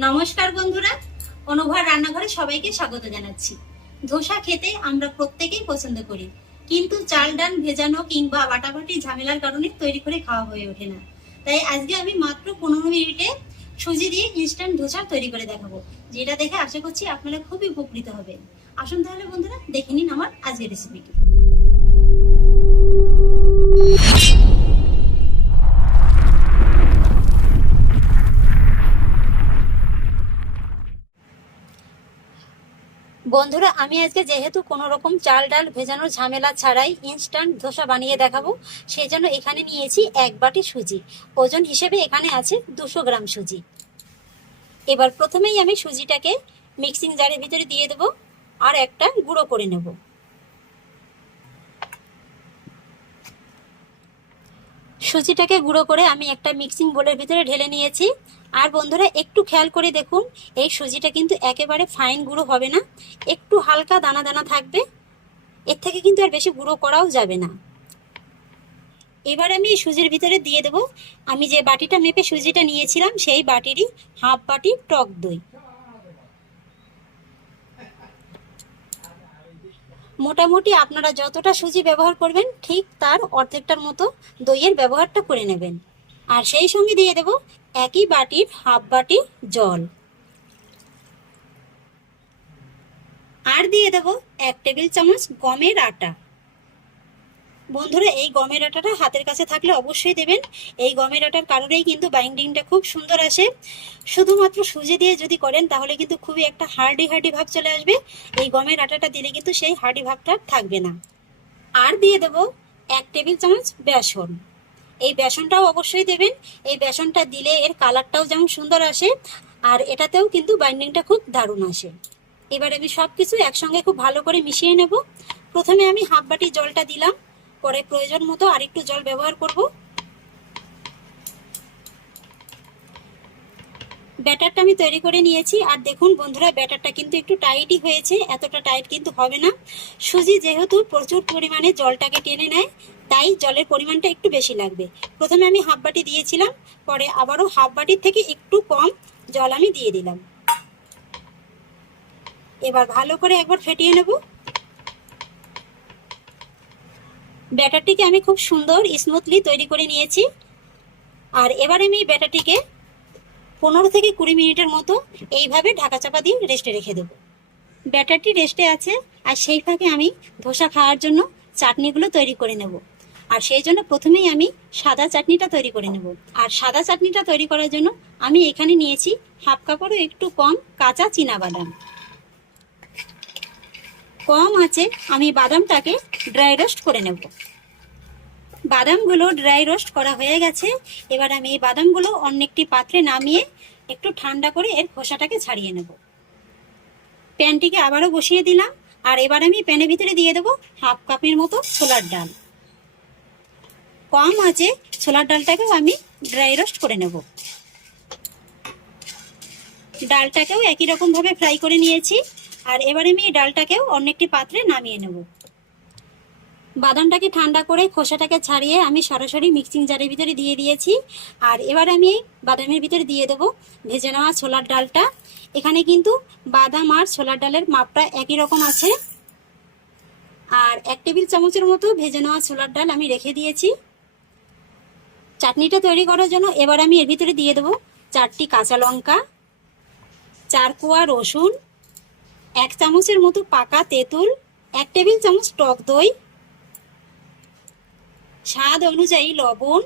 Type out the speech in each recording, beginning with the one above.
নমস্কার বন্ধুরা, অনুভর রান্নাঘরে সবাইকে স্বাগত জানাচ্ছি। ধোসা খেতে আমরা প্রত্যেকেই পছন্দ করি, কিন্তু চাল ডাল ভেজানো কিংবা বাটাবাটি ঝামেলার কারণে তৈরি করে খাওয়া হয়ে ওঠে না। তাই আজকে আমি মাত্র পনেরো মিনিটে সুজি দিয়ে ইনস্ট্যান্ট ধোসা তৈরি করে দেখাবো, যেটা দেখে আশা করছি আপনারা খুবই উপকৃত হবেন। আসুন তাহলে বন্ধুরা, দেখে নিন আমার আজকের রেসিপিটি বন্ধুরা, আমি আজকে যেহেতু কোনো রকম চাল ডাল ভেজানোর ঝামেলা ছাড়াই ইনস্ট্যান্ট ধোসা বানিয়ে দেখাবো, সেই জন্য এখানে নিয়েছি এক বাটি সুজি। ওজন হিসেবে এখানে আছে দুশো গ্রাম সুজি। এবার প্রথমেই আমি সুজিটাকে মিক্সিং জারের ভিতরে দিয়ে দেবো আর একটা গুঁড়ো করে নেব। সুজিটাকে গুঁড়ো করে আমি একটা মিক্সিং বোলের ভিতরে ঢেলে নিয়েছি। আর বন্ধুরা, একটু খেয়াল করে দেখুন, এই সুজিটা কিন্তু একেবারে ফাইন গুঁড়ো হবে না। একটু হালকা দানা দানা থাকবে। এর থেকে কিন্তু আর বেশি গুঁড়ো করাও যাবে না। এবার আমি এই সুজির ভিতরে দিয়ে দেব। আমি যে বাটিটা মেপে সুজিটা নিয়েছিলাম, সেই বাটিরই হাফ বাটি টক দই। মোটামুটি আপনারা যতটা সুজি ব্যবহার করবেন, ঠিক তার অর্ধেকটার মতো দইয়ের ব্যবহারটা করে নেবেন। আর সেই সঙ্গে দিয়ে দেব একই বাটির হাফ বাটি জল। আর দিয়ে দেব এক টেবিল চামচ গমের আটা। বন্ধুরা, এই গমের আটাটা হাতের কাছে থাকলে অবশ্যই দেবেন। এই গমের আটার কারণেই কিন্তু বাইন্ডিংটা খুব সুন্দর আসে। শুধুমাত্র সুজি দিয়ে যদি করেন, তাহলে কিন্তু খুবই একটা হার্ডি হার্ডি ভাব চলে আসবে। এই গমের আটাটা দিলে কিন্তু সেই হার্ডি ভাবটা থাকবে না। আর দিয়ে দেব এক টেবিল চামচ বেসন। এই বেসনটাও অবশ্যই দেবেন। এই বেসনটা দিলে এর কালারটাও যেমন সুন্দর আসে, আর এটাতেও কিন্তু বাইন্ডিংটা খুব দারুণ আসে। এবার আমি সব কিছু একসঙ্গে খুব ভালো করে মিশিয়ে নেব। প্রথমে আমি হাফ বাটি জলটা দিলাম। পরে প্রয়োজন মতো আরেকটু জল ব্যবহার করব। ব্যাটারটা আমি তৈরি করে নিয়েছি। আর দেখুন বন্ধুরা, ব্যাটারটা কিন্তু একটু টাইটই হয়েছে, এতটা টাইট কিন্তু হবে না। সুজি যেহেতু প্রচুর পরিমাণে জলটাকে টেনে নেয়, তাই জলের পরিমাণটা একটু বেশি লাগবে। প্রথমে আমি হাফ বাটি দিয়েছিলাম, পরে আবারও হাফ বাটির থেকে একটু কম জল আমি দিয়ে দিলাম। এবার ভালো করে একবার ফেটিয়ে নেব। ব্যাটারটিকে আমি খুব সুন্দর স্মুথলি তৈরি করে নিয়েছি। আর এবার আমি ব্যাটারটিকে পনেরো থেকে কুড়ি মিনিটের মতো এইভাবে ঢাকা চাপা দিয়ে রেস্টে রেখে দেবো। ব্যাটারটি রেস্টে আছে, আর সেই ফাঁকে আমি ধোসা খাওয়ার জন্য চাটনিগুলো তৈরি করে নেব। আর সেই জন্য প্রথমেই আমি সাদা চাটনিটা তৈরি করে নেব। আর সাদা চাটনিটা তৈরি করার জন্য আমি এখানে নিয়েছি হাফ কাপড়ও একটু কম কাঁচা বাদাম কম আছে, আমি বাদামটাকে ড্রাই রোস্ট করে নেব। বাদামগুলো ড্রাই রোস্ট করা হয়ে গেছে। এবার আমি এই বাদামগুলো অন্য একটি পাত্রে নামিয়ে একটু ঠান্ডা করে এর খোসাটাকে ছাড়িয়ে নেব। প্যানটিকে আবারও বসিয়ে দিলাম। আর এবার আমি প্যানের ভিতরে দিয়ে দেবো হাফ কাপের মতো ছোলার ডাল। কম আছে ছোলার ডালটাকেও আমি ড্রাই রোস্ট করে নেব। ডালটাকেও একই রকমভাবে ফ্রাই করে নিয়েছি। আর এবার আমি এই ডালটাকেও অন্য একটি পাত্রে নামিয়ে নেব। বাদামটাকে ঠান্ডা করে খোসাটাকে ছাড়িয়ে আমি সরাসরি মিক্সিং জারের ভিতরে দিয়ে দিয়েছি। আর এবার আমি এই বাদামের ভিতরে দিয়ে দেবো ভেজে নেওয়া ছোলার ডালটা। এখানে কিন্তু বাদাম আর ছোলার ডালের মাপটা একই রকম আছে। আর এক টেবিল চামচের মতো ভেজে নেওয়া ছোলার ডাল আমি রেখে দিয়েছি। চাটনিটা তৈরি করার জন্য এবার আমি এর ভিতরে দিয়ে দেবো চারটি কাঁচা লঙ্কা, চার কোয়া রসুন, এক চামচের মতো পাকা তেঁতুল, এক টেবিল চামচ টক দই স্বাদ অনুযায়ী লবণ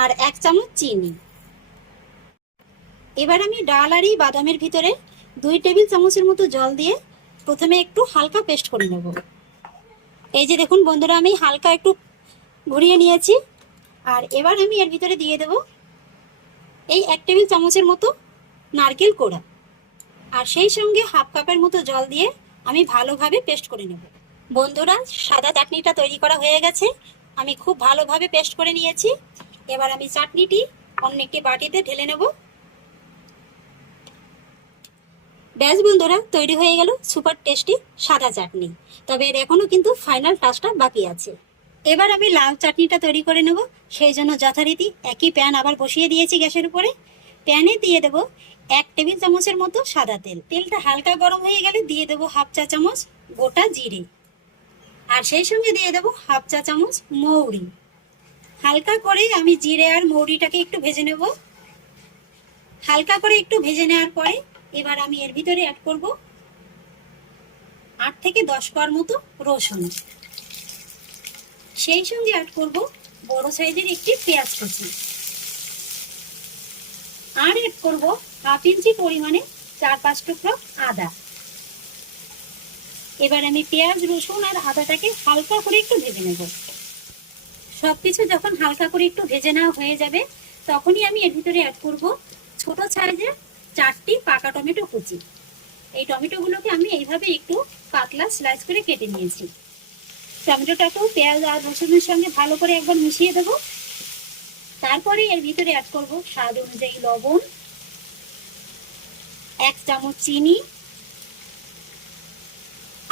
আর এক চামচ চিনি। এবার আমি ডাল আর এই বাদামের ভিতরে দুই টেবিল চামচের মতো জল দিয়ে প্রথমে একটু হালকা পেস্ট করে নেব। এই যে দেখুন বন্ধুরা, আমি হালকা একটু ঘুরিয়ে নিয়েছি। আর এবার আমি এর ভিতরে দিয়ে দেব এই এক টেবিল চামচের মতো নারকেল কোড়া। আর সেই সঙ্গে হাফ কাপের মতো জল দিয়ে আমি ভালোভাবে পেস্ট করে নেব। বন্ধুরা, সাদা চাটনিটা তৈরি করা হয়ে গেছে। আমি খুব ভালোভাবে পেস্ট করে নিয়েছি। এবার আমি চাটনিটি অন্য একটি বাটিতে ঢেলে নেব। ব্যাস বন্ধুরা, তৈরি হয়ে গেল সুপার টেস্টি সাদা চাটনি। তবে এর এখনও কিন্তু ফাইনাল টাচটা বাকি আছে। এবার আমি লাউ চাটনিটা তৈরি করে নেব। সেই জন্য যথারীতি একই প্যান আবার বসিয়ে দিয়েছি গ্যাসের উপরে। প্যানে দিয়ে দেব এক টেবিল চামচের মতো সাদা তেল। তেলটা হালকা গরম হয়ে গেলে দিয়ে দেব হাফ চা চামচ গোটা জিরে। আর সেই সঙ্গে দিয়ে দেবো হাফ চা চামচ মৌরি। হালকা করে আমি জিরে আর মৌরিটাকে একটু ভেজে নেব। হালকা করে একটু ভেজে নেওয়ার পরে এবার আমি এর ভিতরে অ্যাড করব আট থেকে দশ কোয়ার মতো রসুন। সেই সঙ্গে অ্যাড করব বড় সাইজের একটি পেঁয়াজ কুচি। আর অ্যাড করব হাফ ইঞ্চি পরিমাণে চার পাঁচ টুকরো আদা। এবার আমি পেঁয়াজ, রসুন আর আদাটাকে হালকা করে একটু ভেজে নেব। সবকিছু যখন হালকা করে একটু ভেজে নেওয়া হয়ে যাবে, তখনই আমি এর ভিতরে অ্যাড করব ছোট সাইজের চারটি পাকা টমেটো কুচি। এই টমেটোগুলোকে আমি এইভাবে একটু পাতলা স্লাইস করে কেটে নিয়েছি। টমেটোটাকেও পেঁয়াজ আর রসুনের সঙ্গে ভালো করে একবার মিশিয়ে দেবো। তারপরে এর ভিতরে অ্যাড করব স্বাদ অনুযায়ী লবণ, এক চামচ চিনি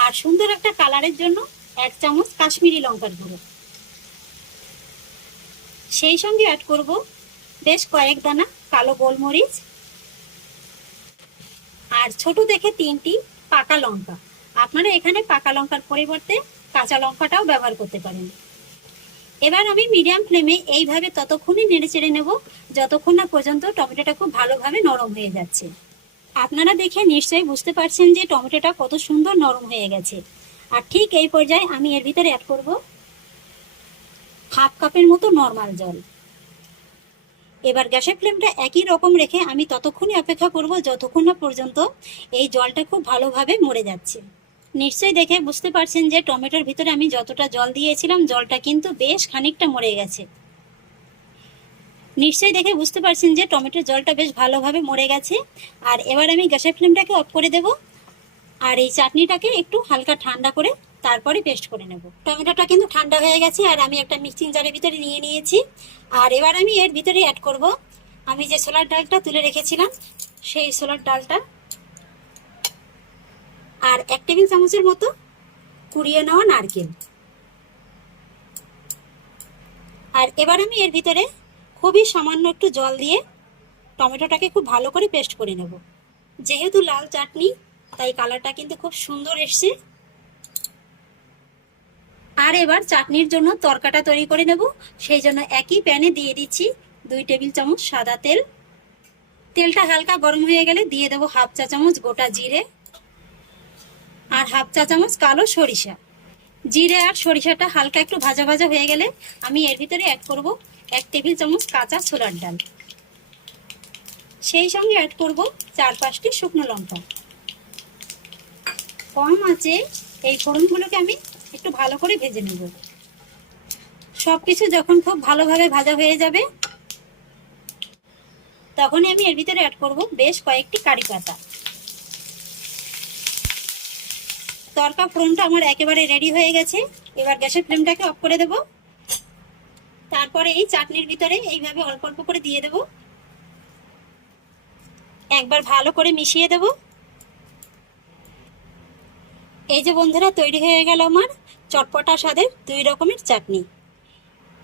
আর সুন্দর একটা কালারের জন্য এক চামচ কাশ্মীরি লঙ্কার গুঁড়ো। সেই সঙ্গে অ্যাড করব বেশ কয়েক দানা কালো গোলমরিচ আর ছোট দেখে তিনটি পাকা লঙ্কা। আপনারা এখানে পাকা লঙ্কার পরিবর্তে কাঁচা লঙ্কাটাও ব্যবহার করতে পারেন। এবার আমি মিডিয়াম ফ্লেমে এইভাবে ততক্ষণই নেড়ে চেড়ে নেব, যতক্ষণ না পর্যন্ত টমেটোটা খুব ভালোভাবে নরম হয়ে যাচ্ছে। আপনারা দেখে নিশ্চয়ই বুঝতে পারছেন যে টমেটোটা কত সুন্দর নরম হয়ে গেছে। আর ঠিক এই পর্যায়ে আমি এর ভিতরে অ্যাড করব হাফ কাপের মতো নর্মাল জল। এবার গ্যাসের ফ্লেমটা একই রকম রেখে আমি ততক্ষণই অপেক্ষা করব যতক্ষণ না পর্যন্ত এই জলটা খুব ভালোভাবে মরে যাচ্ছে। নিশ্চয়ই দেখে বুঝতে পারছেন যে টমেটোর ভিতরে আমি যতটা জল দিয়েছিলাম, জলটা কিন্তু বেশ খানিকটা মরে গেছে। নিশ্চয়ই দেখে বুঝতে পারছেন যে টমেটোর জলটা বেশ ভালোভাবে মরে গেছে। আর এবার আমি গ্যাসের ফ্লেমটাকে অফ করে দেব। আর এই চাটনিটাকে একটু হালকা ঠান্ডা করে তারপরে পেস্ট করে নেব। টমেটোটা কিন্তু ঠান্ডা হয়ে গেছে আর আমি একটা মিক্সিং জারের ভিতরে নিয়ে নিয়েছি। আর এবার আমি এর ভিতরে অ্যাড করব। আমি যে ছোলার ডালটা তুলে রেখেছিলাম, সেই ছোলার ডালটা। আর এক টেবিল চামচের মতো কুড়িয়ে নেওয়া নারকেল। আর এবার আমি এর ভিতরে খুবই সামান্য একটু জল দিয়ে টমেটোটাকে খুব ভালো করে পেস্ট করে নেব। যেহেতু লাল চাটনি, তাই কালারটা কিন্তু খুব সুন্দর এসছে। আর এবার চাটনির জন্য তরকাটা তৈরি করে নেব। সেই জন্য একই প্যানে দিয়ে দিচ্ছি দুই টেবিল চামচ সাদা তেল। তেলটা হালকা গরম হয়ে গেলে দিয়ে দেবো হাফ চা চামচ গোটা জিরে আর হাফ চা চামচ কালো সরিষা। জিরে আর সরিষাটা হালকা একটু ভাজা ভাজা হয়ে গেলে আমি এর ভিতরে অ্যাড করব এক টেবিল চামচ কাঁচা ছোলার ডাল। সেই সঙ্গে অ্যাড করব চার পাঁচটি শুকনো লঙ্কা। কম আছে এই ফোড়নগুলোকে আমি একটু ভালো করে ভেজে নেব। সব কিছু যখন খুব ভালোভাবে ভাজা হয়ে যাবে, তখনই আমি এর ভিতরে অ্যাড করব বেশ কয়েকটি কারি পাতা। তরকা ফোড়নটা আমার একেবারে রেডি হয়ে গেছে। এবার গ্যাসের ফ্লেমটাকে অফ করে দেব। তারপরে এই চাটনির ভিতরে এইভাবে অল্প অল্প করে দিয়ে দেব। একবার ভালো করে মিশিয়ে দেব। এই যে বন্ধুরা, তৈরি হয়ে গেল আমার চটপটা স্বাদের দুই রকমের চাটনি।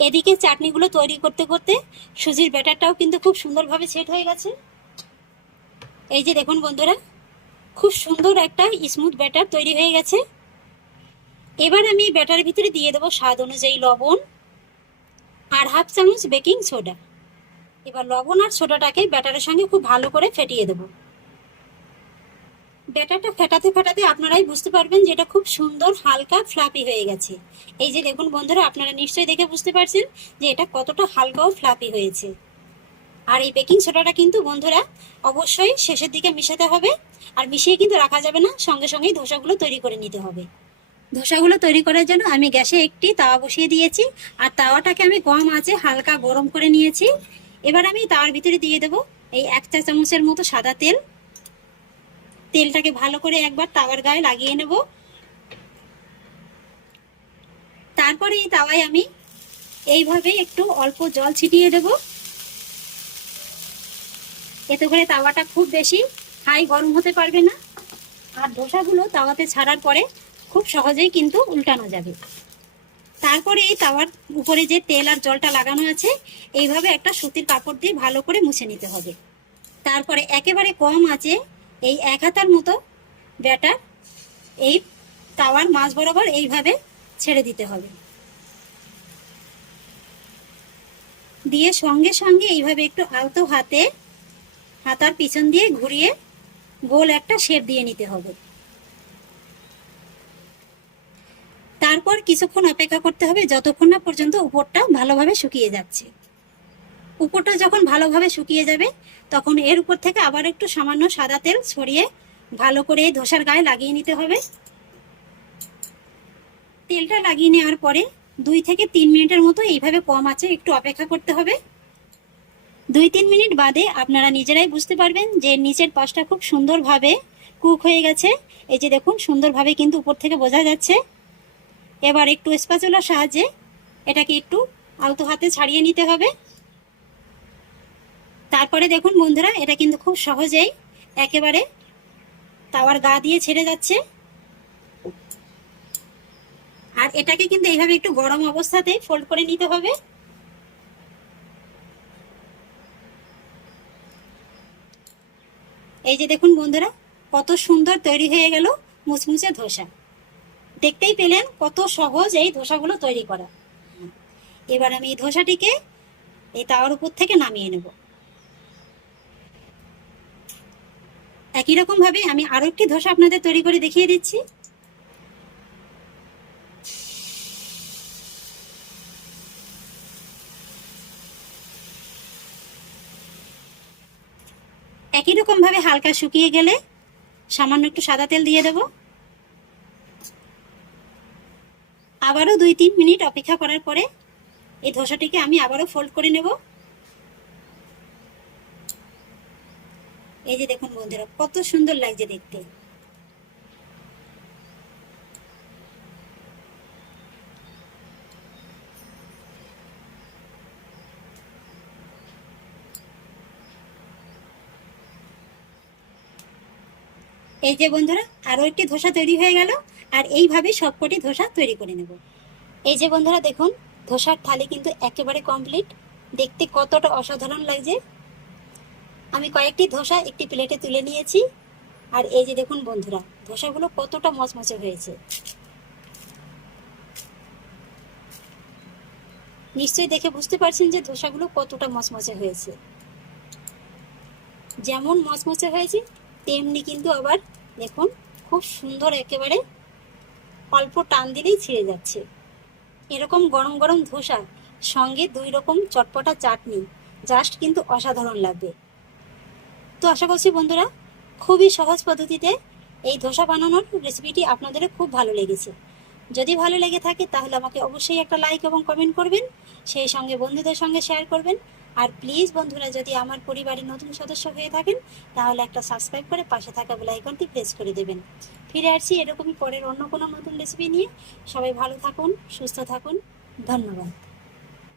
এদিকে চাটনিগুলো তৈরি করতে করতে সুজির ব্যাটারটাও কিন্তু খুব সুন্দরভাবে সেট হয়ে গেছে। এই যে দেখুন বন্ধুরা, খুব সুন্দর একটা স্মুথ ব্যাটার তৈরি হয়ে গেছে। এবার আমি ব্যাটারের ভিতরে দিয়ে দেবো স্বাদ অনুযায়ী লবণ। আর হাফ চামচ বেকিং সোডা। এবার লবণ আর সোডাটাকে ব্যাটারের সঙ্গে খুব ভালো করে ফেটিয়ে দেবো। ব্যাটারটা ফেটাতে ফেটাতে আপনারাই বুঝতে পারবেন যে এটা খুব সুন্দর, হালকা ফ্লাপি হয়ে গেছে। এই যে দেখুন বন্ধুরা, আপনারা নিশ্চয়ই দেখে বুঝতে পারছেন যে এটা কতটা হালকা ও ফ্লাপি হয়েছে। আর এই বেকিং সোডাটা কিন্তু বন্ধুরা, অবশ্যই শেষের দিকে মিশাতে হবে। আর মিশিয়ে কিন্তু রাখা যাবে না, সঙ্গে সঙ্গেই ধোসাগুলো তৈরি করে নিতে হবে। ধোসাগুলো তৈরি করার জন্য আমি গ্যাসে একটি তাওয়া বসিয়ে দিয়েছি। আর তাওয়াটাকে আমি কম আঁচে হালকা গরম করে নিয়েছি। এবার আমি তাওয়ার ভিতরে দিয়ে দেবো এই এক চা চামচের মতো সাদা তেল। তেলটাকে ভালো করে একবার তাওয়ার গায়ে লাগিয়ে নেব। তারপরে এই তাওয়ায় আমি এইভাবে একটু অল্প জল ছিটিয়ে দেব। এতে করে তাওয়াটা খুব বেশি হাই গরম হতে পারবে না। আর ধোসাগুলো তাওয়াতে ছাড়ার পরে খুব সহজেই কিন্তু উল্টানো যাবে। তারপরে এই তাওয়ার উপরে যে তেল আর জলটা লাগানো আছে, এইভাবে একটা সুতির কাপড় দিয়ে ভালো করে মুছে নিতে হবে। তারপরে একেবারে কম আছে এই এক হাতার মতো ব্যাটার এই তাওয়ার মাছ বরাবর এইভাবে ছেড়ে দিতে হবে। দিয়ে সঙ্গে সঙ্গে এইভাবে একটু আলতো হাতে হাতার পিছন দিয়ে ঘুরিয়ে গোল একটা শেপ দিয়ে নিতে হবে। তারপর কিছুক্ষণ অপেক্ষা করতে হবে যতক্ষণ না পর্যন্ত উপরটা ভালোভাবে শুকিয়ে যাচ্ছে। উপরটা যখন ভালোভাবে শুকিয়ে যাবে, তখন এর উপর থেকে আবার একটু সামান্য সাদা তেল ছড়িয়ে ভালো করে ধোসার গায়ে লাগিয়ে নিতে হবে। তেলটা লাগিয়ে নেওয়ার পরে দুই থেকে তিন মিনিটের মতো এইভাবে কম আছে একটু অপেক্ষা করতে হবে। দুই তিন মিনিট বাদে আপনারা নিজেরাই বুঝতে পারবেন যে নিচের পাশটা খুব সুন্দরভাবে কুক হয়ে গেছে। এই যে দেখুন, সুন্দরভাবে কিন্তু উপর থেকে বোঝা যাচ্ছে। এবার একটু স্প্যাচুলার সাহায্যে এটাকে একটু আলতো হাতে ছাড়িয়ে নিতে হবে। তারপরে দেখুন বন্ধুরা, এটা কিন্তু খুব সহজেই একেবারে তাওয়ার গা দিয়ে ছেড়ে যাচ্ছে। আর এটাকে কিন্তু এইভাবে একটু গরম অবস্থাতেই ফোল্ড করে নিতে হবে। এই যে দেখুন বন্ধুরা, কত সুন্দর তৈরি হয়ে গেল মুচমুচে ধোসা। দেখতেই পেলেন কত সহজ এই ধোসাগুলো তৈরি করা। এবার আমি এই ধোসাটিকে এই তাওয়ার উপর থেকে নামিয়ে নেব। একই রকম ভাবে আমি আরও একটি ধোসা আপনাদের তৈরি করে দেখিয়ে দিচ্ছি। একই রকম ভাবে হালকা শুকিয়ে গেলে সামান্য একটু সাদা তেল দিয়ে দেব। আবারও দুই তিন মিনিট অপেক্ষা করার পরে এই ধোসাটিকে আমি আবারও ফোল্ড করে নেব। এই যে দেখুন বন্ধুরা, কত সুন্দর লাগছে দেখতে। এই যে বন্ধুরা, আরও একটি ধোসা তৈরি হয়ে গেল। আর এইভাবে সবকটি ধোসা তৈরি করে নেব। এই যে বন্ধুরা দেখুন, ধোসার থালি কিন্তু একেবারে কমপ্লিট দেখতে কতটা অসাধারণ লাগছে। আমি কয়েকটি ধোসা একটি প্লেটে তুলে নিয়েছি। আর এই যে দেখুন বন্ধুরা, ধোসাগুলো কতটা মচমচে হয়েছে। নিশ্চয়ই দেখে বুঝতে পারছেন যে ধোসাগুলো কতটা মচমচে হয়েছে। যেমন মচমচে হয়েছে, তেমনি কিন্তু আবার দেখুন, খুব সুন্দর একেবারে অল্প টান দিলেই ছিঁড়ে যাচ্ছে। এরকম গরম গরম ধোসা, সঙ্গে দুই রকম চটপটা চাটনি, জাস্ট কিন্তু অসাধারণ লাগবে। তো আশা করছি বন্ধুরা, খুবই সহজ পদ্ধতিতে এই ধোসা বানানোর রেসিপিটি আপনাদের খুব ভালো লেগেছে। যদি ভালো লেগে থাকে, তাহলে আমাকে অবশ্যই একটা লাইক এবং কমেন্ট করবেন, সেই সঙ্গে বন্ধুদের সঙ্গে শেয়ার করবেন। আর প্লিজ বন্ধুরা, যদি আমার পরিবারের নতুন সদস্য হয়ে থাকেন, তাহলে একটা সাবস্ক্রাইব করে পাশে থাকা বেল আইকনটি প্রেস করে দেবেন। ফিরে আসছি এরকমই পরের অন্য কোনো নতুন রেসিপি নিয়ে। সবাই ভালো থাকুন, সুস্থ থাকুন। ধন্যবাদ।